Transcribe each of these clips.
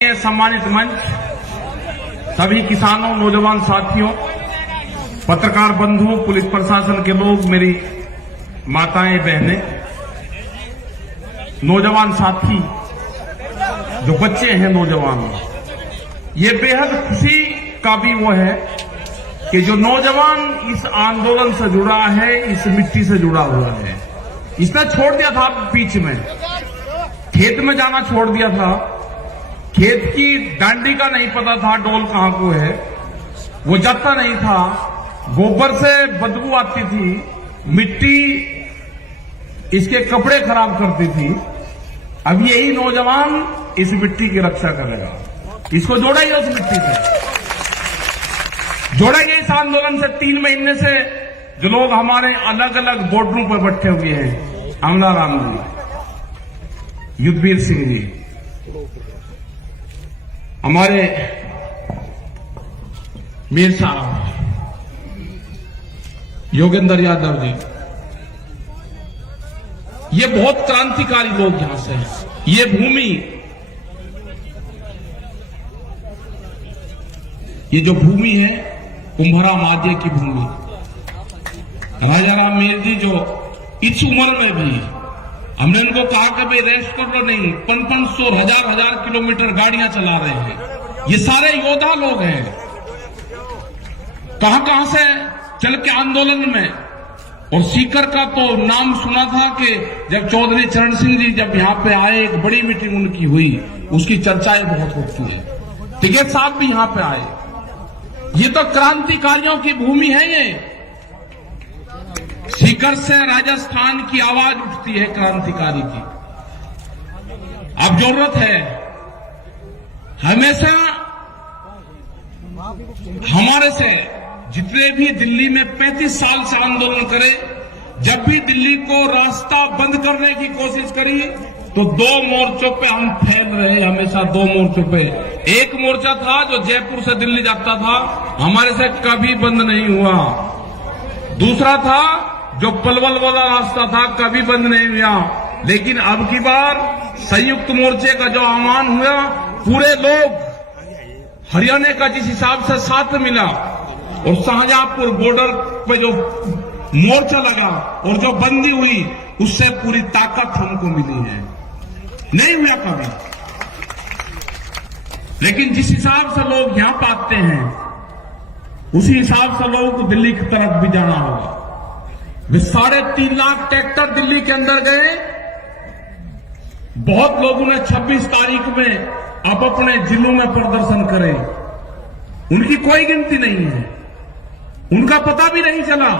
सम्मानित मंच, सभी किसानों, नौजवान साथियों, पत्रकार बंधुओं, पुलिस प्रशासन के लोग, मेरी माताएं, बहनें, नौजवान साथी, जो बच्चे हैं नौजवान, ये बेहद खुशी का भी वो है कि जो नौजवान इस आंदोलन से जुड़ा है, इस मिट्टी से जुड़ा हुआ है। इसने छोड़ दिया था बीच में, खेत में जाना छोड़ दिया था, खेत की डांडी का नहीं पता था डोल कहां को है, वो जाता नहीं था, गोबर से बदबू आती थी, मिट्टी इसके कपड़े खराब करती थी। अब यही नौजवान इस मिट्टी की रक्षा करेगा, इसको जोड़ेंगे उस मिट्टी से, जोड़ेंगे इस आंदोलन से। 3 महीने से जो लोग हमारे अलग अलग बॉर्डरों पर बैठे हुए हैं, अमला राम जी, युद्धवीर सिंह जी, हमारे मीर साहब, योगेंद्र यादव जी, ये बहुत क्रांतिकारी लोग यहां से हैं। ये भूमि, ये जो भूमि है कुंभरा माध्य की भूमि, राजा राम मीर जी जो इस उम्र में भी, हमने उनको कहा कि भाई रेस्ट कर लो, नहीं, 500 हजार किलोमीटर गाड़ियां चला रहे हैं। ये सारे योद्धा लोग हैं, कहां से चल के आंदोलन में। और सीकर का तो नाम सुना था कि जब चौधरी चरण सिंह जी जब यहां पे आए, एक बड़ी मीटिंग उनकी हुई, उसकी चर्चाएं बहुत होती है। टिकैत साहब भी यहां पे आए। ये तो क्रांतिकारियों की भूमि है। ये सीकर से राजस्थान की आवाज उठती है क्रांतिकारी की। अब जरूरत है हमेशा हमारे से जितने भी दिल्ली में 35 साल से आंदोलन करे, जब भी दिल्ली को रास्ता बंद करने की कोशिश करी तो 2 मोर्चों पे हम फैल रहे, हमेशा 2 मोर्चों पे। एक मोर्चा था जो जयपुर से दिल्ली जाता था, हमारे से कभी बंद नहीं हुआ। दूसरा था जो पलवल वाला रास्ता था, कभी बंद नहीं हुआ। लेकिन अब की बार संयुक्त मोर्चे का जो आह्वान हुआ, पूरे लोग हरियाणा का जिस हिसाब से साथ मिला और शाहजहांपुर बॉर्डर पे जो मोर्चा लगा और जो बंदी हुई, उससे पूरी ताकत हमको मिली है। नहीं हुआ कभी। लेकिन जिस हिसाब से लोग यहां पाते हैं, उसी हिसाब से लोगों को दिल्ली की तरफ भी जाना होगा। वे 3.5 लाख ट्रैक्टर दिल्ली के अंदर गए। बहुत लोगों ने 26 तारीख में अब अपने जिलों में प्रदर्शन करे, उनकी कोई गिनती नहीं है, उनका पता भी नहीं चला।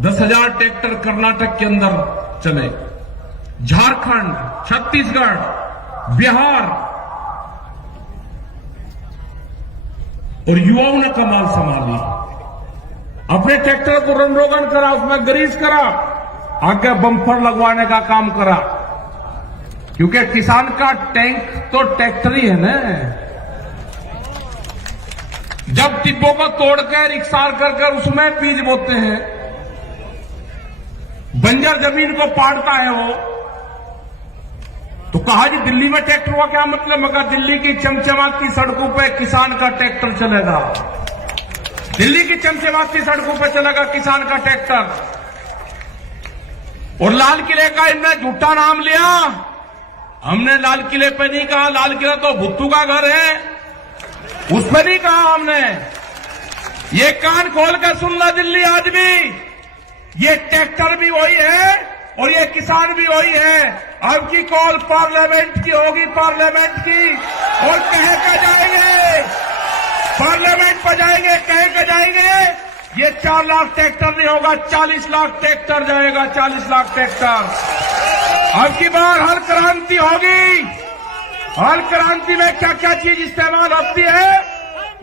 10,000 ट्रैक्टर कर्नाटक के अंदर चले, झारखंड, छत्तीसगढ़, बिहार, और युवाओं ने कमाल संभाली। अपने ट्रैक्टर को रन रोगन करा, उसमें ग्रीस करा, आगे बम्पर लगवाने का काम करा, क्योंकि किसान का टैंक तो ट्रैक्टर ही है ना। जब टिब्बों को तोड़कर रिक्सार कर उसमें बीज बोते हैं, बंजर जमीन को पाड़ता है वो, तो कहा जी दिल्ली में ट्रैक्टर हुआ क्या मतलब? मगर दिल्ली की चमचमाती सड़कों पे किसान का ट्रैक्टर चलेगा, दिल्ली की चमचमाती सड़कों पे चलेगा किसान का ट्रैक्टर। और लाल किले का इनने झूठा नाम लिया। हमने लाल किले पे नहीं कहा, लाल किला तो भुट्टू का घर है, उस पर नहीं कहा हमने। ये कान खोल कर सुन ला दिल्ली आदमी, ये ट्रैक्टर भी वही है और ये किसान भी वही है। अब की कॉल पार्लियामेंट की होगी, पार्लियामेंट की, और कह कर जाएंगे, पार्लियामेंट पर जाएंगे, कह कर जाएंगे। ये 4 लाख ट्रैक्टर नहीं होगा, 40 लाख ट्रैक्टर जाएगा, 40 लाख ट्रैक्टर। अब की बार हर क्रांति होगी। हर क्रांति में क्या क्या चीज इस्तेमाल होती है,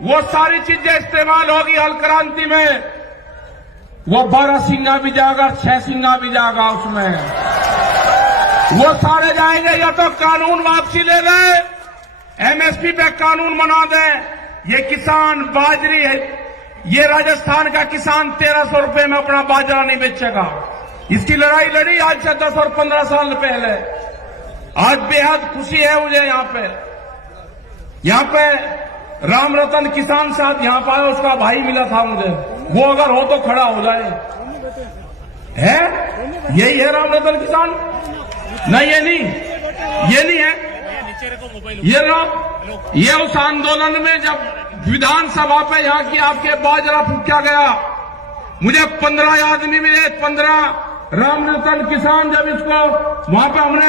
वो सारी चीजें इस्तेमाल होगी हल क्रांति में। वो 12 सिंगा भी जाएगा, 6 सिंगा भी जाएगा, उसमें वो सारे जाएंगे। या तो कानून वापसी ले ले, एमएसपी पे कानून बना दे। ये किसान बाजरी है, ये राजस्थान का किसान 1300 रुपए में अपना बाजरा नहीं बेचेगा। इसकी लड़ाई लड़ी आज से 10 और 15 साल पहले। आज बेहद खुशी है मुझे यहाँ पे यहाँ पे राम रतन किसान साहब यहाँ पर उसका भाई मिला था मुझे, वो अगर हो तो खड़ा हो जाए। है यही है राम रतन किसान? नहीं, ये नहीं है। ये उस आंदोलन में जब विधानसभा पे यहाँ की आपके बाजरा फूका गया, मुझे 15 आदमी मिले, 15 राम रतन किसान। जब इसको वहां पे हमने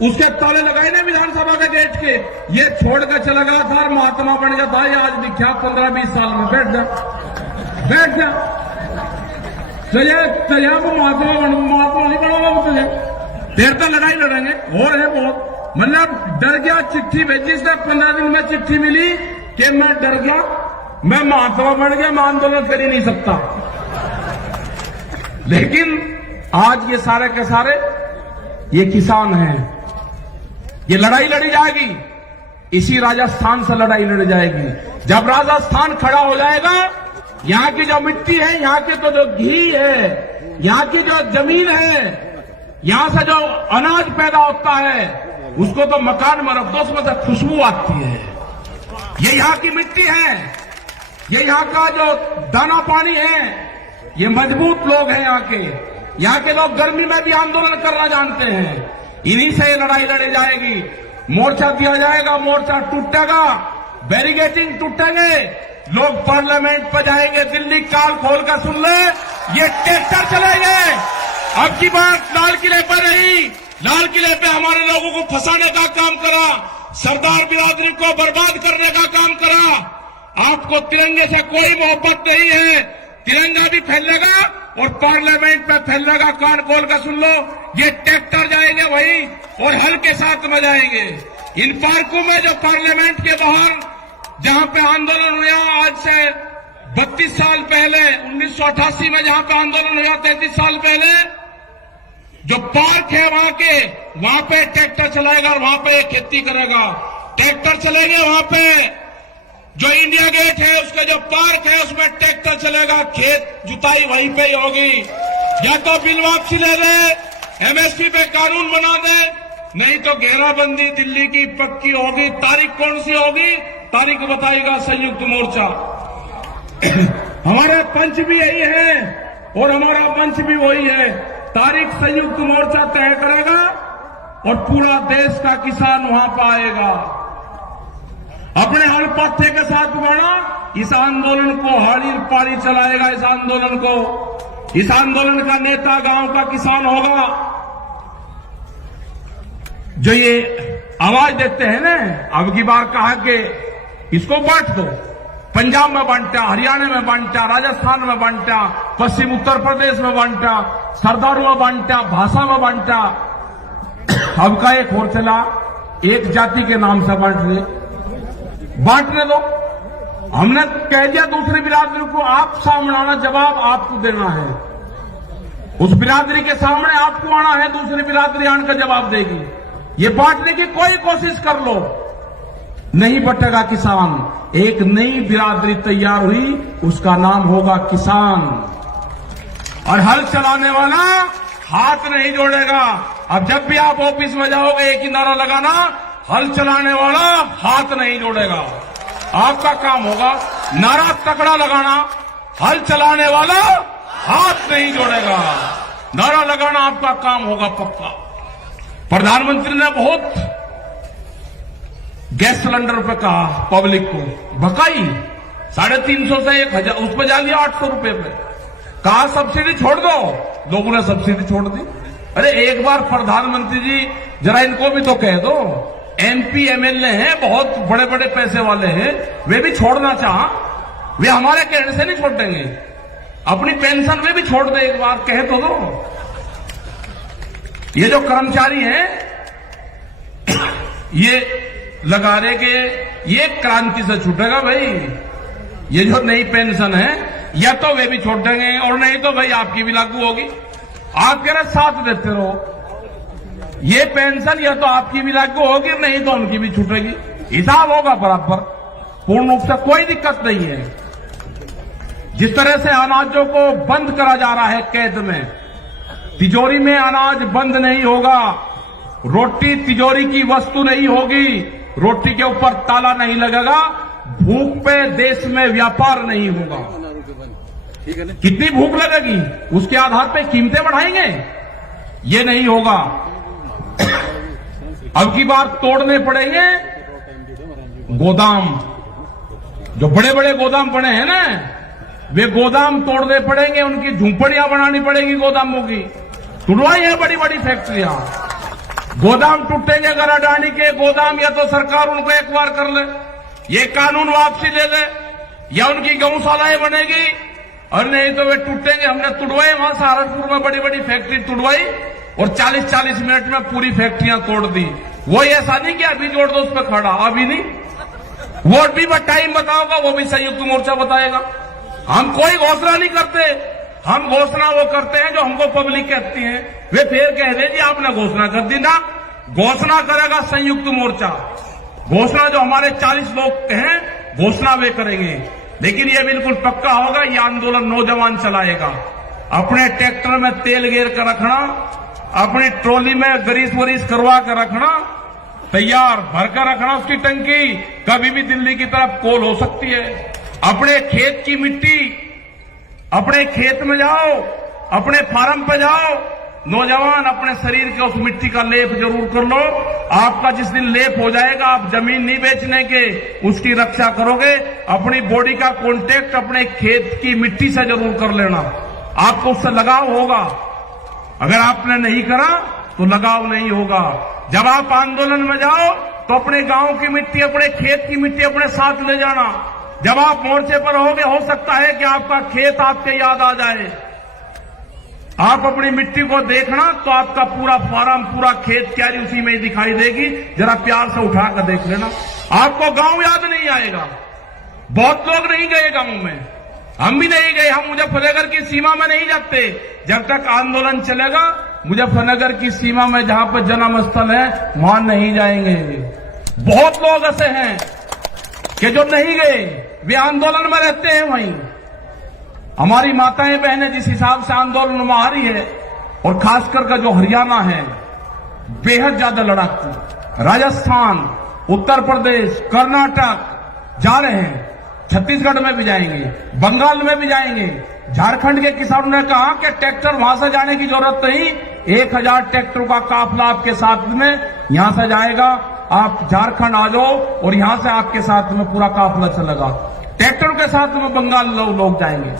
उसके ताले लगाए ना विधानसभा के गेट के, ये छोड़ कर चला गया था और महात्मा बन गया था। ये आज दिखा 15-20 साल में। बैठ जा तुझे को महात्मा नहीं बनाऊंगा तुझे, देर तक लड़ाई लड़ेंगे। और है बहुत, मतलब डर गया। चिट्ठी भेजी इसने, 15 दिन में चिट्ठी मिली कि मैं डर गया, मैं महात्मा बन गया, मैं आंदोलन कर ही नहीं सकता। लेकिन आज ये सारे के सारे ये किसान हैं। ये लड़ाई लड़ी जाएगी, इसी राजस्थान से लड़ाई लड़ी जाएगी। जब राजस्थान खड़ा हो जाएगा, यहाँ की जो मिट्टी है, यहाँ के तो जो घी है, यहाँ की जो जमीन है, यहाँ से जो अनाज पैदा होता है, उसको तो मकान में रख दो, उसमें से खुशबू आती है। ये यहाँ की मिट्टी है, ये यहाँ का जो दाना पानी है, ये मजबूत लोग हैं यहाँ के लोग गर्मी में भी आंदोलन करना जानते हैं। इन्हीं से लड़ाई लड़ी जाएगी। मोर्चा दिया जाएगा, मोर्चा टूटेगा, बैरिकेडिंग टूटेंगे, लोग पार्लियामेंट पर जाएंगे। दिल्ली काल खोल कर सुन ले, ये ट्रैक्टर चलेंगे। अब की बात लाल किले पर रही, लाल किले पे हमारे लोगों को फंसाने का काम करा, सरदार बिरादरी को बर्बाद करने का काम करा। आपको तिरंगे से कोई मोहब्बत नहीं है, तिरंगा भी फैलेगा और पार्लियामेंट में फैलेगा। कान खोल कर सुन लो, ये ट्रैक्टर जाएंगे वही और हल के साथ में जाएंगे। इन पार्कों में जो पार्लियामेंट के बाहर जहां पे आंदोलन हुआ आज से 32 साल पहले, 1988 में जहां पे आंदोलन हुआ 33 साल पहले, जो पार्क है वहां पे ट्रैक्टर चलाएगा और वहां पे खेती करेगा। ट्रैक्टर चलेंगे वहां पे। जो इंडिया गेट है उसका जो पार्क है उसमें ट्रैक्टर चलेगा, खेत जुताई वहीं पे ही होगी। या तो बिल वापसी ले ले, एमएसपी पे कानून बना दे, नहीं तो घेराबंदी दिल्ली की पक्की होगी। तारीख कौन सी होगी? तारीख बताएगा संयुक्त मोर्चा। हमारे पंच भी यही है और हमारा मंच भी वही है। तारीख संयुक्त मोर्चा तय करेगा और पूरा देश का किसान वहां पर आएगा। अपने हर पत्थे के साथ बढ़ा, इस आंदोलन को हाड़ी पाड़ी चलाएगा। इस आंदोलन का नेता गांव का किसान होगा। जो ये आवाज देते हैं ना, अब की बार कहा कि इसको बांट दो, पंजाब में बांटा, हरियाणा में बांटा, राजस्थान में बांटा, पश्चिम उत्तर प्रदेश में बांटा, सरदारों में बांटा, भाषा में बांटा। अब का एक और चला, एक जाति के नाम से बांटने दो। हमने कह दिया दूसरी बिरादरी को, आप सामने आना, जवाब आपको देना है। उस बिरादरी के सामने आपको आना है, दूसरी बिरादरी आकर जवाब देगी। ये बांटने की कोई कोशिश कर लो, नहीं बटेगा किसान। एक नई बिरादरी तैयार हुई, उसका नाम होगा किसान। और हल चलाने वाला हाथ नहीं जोड़ेगा। अब जब भी आप ऑफिस में जाओगे एक ही नारा लगाना, हल चलाने वाला हाथ नहीं जोड़ेगा। आपका काम होगा नारा तकड़ा लगाना, हल चलाने वाला हाथ नहीं जोड़ेगा। नारा लगाना आपका काम होगा पक्का। प्रधानमंत्री ने बहुत गैस सिलेंडर पे कहा, पब्लिक को भकाई 350 से 1000, उस पर जा लिया 800 रुपए पे। कहा सब्सिडी छोड़ दो, लोगों ने सब्सिडी छोड़ दी। अरे एक बार प्रधानमंत्री जी जरा इनको भी तो कह दो, एमपी एमएलए हैं, बहुत बड़े बड़े पैसे वाले हैं, वे भी छोड़ना चाह, वे हमारे कहने से नहीं छोड़ देंगे। अपनी पेंशन में भी छोड़ दे, एक बार कह तो दो। ये जो कर्मचारी हैं, ये लगा रहे कि ये क्रांति से छूटेगा भाई। ये जो नई पेंशन है, या तो वे भी छोड़ देंगे और नहीं तो भाई आपकी भी लागू होगी। आप कह रहे साथ देते रहो, ये पेंशन या तो आपकी भी लागू होगी, नहीं तो उनकी भी छूटेगी। हिसाब होगा बराबर, पूर्ण रूप से कोई दिक्कत नहीं है। जिस तरह से अनाजों को बंद करा जा रहा है कैद में, तिजोरी में अनाज बंद नहीं होगा। रोटी तिजोरी की वस्तु नहीं होगी, रोटी के ऊपर ताला नहीं लगेगा, भूख पे देश में व्यापार नहीं होगा। कितनी भूख लगेगी उसके आधार पे कीमतें बढ़ाएंगे, ये नहीं होगा। अब की बार तोड़ने पड़ेंगे गोदाम, जो बड़े बड़े गोदाम बने हैं ना, वे गोदाम तोड़ने पड़ेंगे, उनकी झुंपड़ियां बनानी पड़ेगी गोदामों की। तुड़वाई है बड़ी बड़ी फैक्ट्रियां, गोदाम टूटेंगे अगर अडानी के गोदाम, या तो सरकार उनको एक बार कर ले, ये कानून वापसी ले ले, या उनकी गौशालाएं बनेगी, और नहीं तो वे टूटेंगे। हमने तुड़वाई, वहां सहारनपुर में बड़ी बड़ी फैक्ट्री तुड़वाई और 40-40 मिनट में पूरी फैक्ट्रियां तोड़ दी। वो ऐसा नहीं कि अभी जोड़ दो उस पर खड़ा, अभी नहीं, वोट भी टाइम बताओगा, वो भी संयुक्त मोर्चा बताएगा। हम कोई घोषणा नहीं करते, हम घोषणा वो करते हैं जो हमको पब्लिक कहती है। वे फिर कह दे जी आपने घोषणा कर दी ना, घोषणा करेगा संयुक्त मोर्चा। घोषणा जो हमारे 40 लोग हैं, घोषणा वे करेंगे, लेकिन ये बिल्कुल पक्का होगा, ये आंदोलन नौजवान चलाएगा। अपने ट्रैक्टर में तेल गेर कर रखना, अपनी ट्रॉली में ग्रीस वरीस करवा कर रखना, तैयार भरकर रखना उसकी टंकी, कभी भी दिल्ली की तरफ कॉल हो सकती है। अपने खेत की मिट्टी, अपने खेत में जाओ, अपने फार्म पे जाओ, नौजवान अपने शरीर के उस मिट्टी का लेप जरूर कर लो। आपका जिस दिन लेप हो जाएगा, आप जमीन नहीं बेचने के, उसकी रक्षा करोगे। अपनी बॉडी का कांटेक्ट अपने खेत की मिट्टी से जरूर कर लेना, आपको उससे लगाव होगा। अगर आपने नहीं करा तो लगाव नहीं होगा। जब आप आंदोलन में जाओ तो अपने गांव की मिट्टी, अपने खेत की मिट्टी अपने साथ ले जाना। जब आप मोर्चे पर होगे, हो सकता है कि आपका खेत आपके याद आ जाए। आप अपनी मिट्टी को देखना तो आपका पूरा फार्म, पूरा खेत क्यारी उसी में ही दिखाई देगी। जरा प्यार से उठा कर देख लेना, आपको गांव याद नहीं आएगा। बहुत लोग नहीं गए गांव में, हम भी नहीं गए, हम मुजफ्फरनगर की सीमा में नहीं जाते। जब तक आंदोलन चलेगा, मुजफ्फरनगर की सीमा में जहां पर जन्म स्थल है, वहां नहीं जाएंगे। बहुत लोग ऐसे हैं कि जो नहीं गए, वे आंदोलन में रहते हैं वहीं। हमारी माताएं बहनें जिस हिसाब से आंदोलन में आ रही है, और खासकर का जो हरियाणा है, बेहद ज्यादा लड़ाकू, राजस्थान, उत्तर प्रदेश, कर्नाटक जा रहे हैं, छत्तीसगढ़ में भी जाएंगे, बंगाल में भी जाएंगे। झारखंड के किसानों ने कहा कि ट्रैक्टर वहां से जाने की जरूरत नहीं, 1000 ट्रैक्टरों का काफिला आपके साथ में यहां से जाएगा। आप झारखंड आ जाओ और यहां से आपके साथ में पूरा काफिला चलेगा। ट्रैक्टरों के साथ में बंगाल लोग जाएंगे।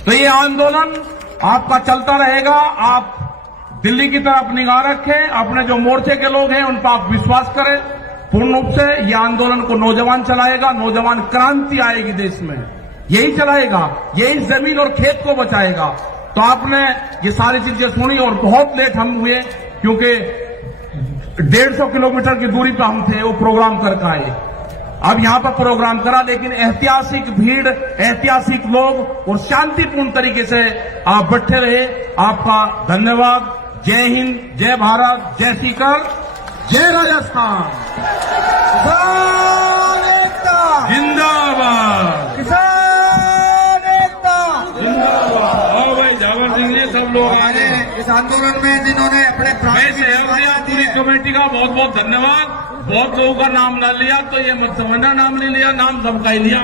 तो ये आंदोलन आपका चलता रहेगा। आप दिल्ली की तरफ निगाह रखें, अपने जो मोर्चे के लोग हैं उन पर आप विश्वास करें पूर्ण रूप से। यह आंदोलन को नौजवान चलाएगा, नौजवान क्रांति आएगी देश में, यही चलाएगा, यही जमीन और खेत को बचाएगा। तो आपने ये सारी चीजें सुनी, और बहुत लेट हम हुए क्योंकि 150 किलोमीटर की दूरी पर हम थे, वो प्रोग्राम करके आए। अब यहां पर प्रोग्राम करा, लेकिन ऐतिहासिक भीड़, ऐतिहासिक लोग और शांतिपूर्ण तरीके से आप बैठे रहे। आपका धन्यवाद। जय हिंद, जय भारत, जय सीकर, जय राजस्थान। किसान एकता जिंदाबाद, किसान एकता जिंदाबाद। आओ भाई जावर सिंह ने सब लोग हमारे इस आंदोलन में जिन्होंने अपने प्राण की वैसे पूरी कमेटी का बहुत बहुत धन्यवाद। बहुत लोगों का नाम ना लिया तो ये मत समझना नाम नहीं लिया, नाम सबका ही लिया।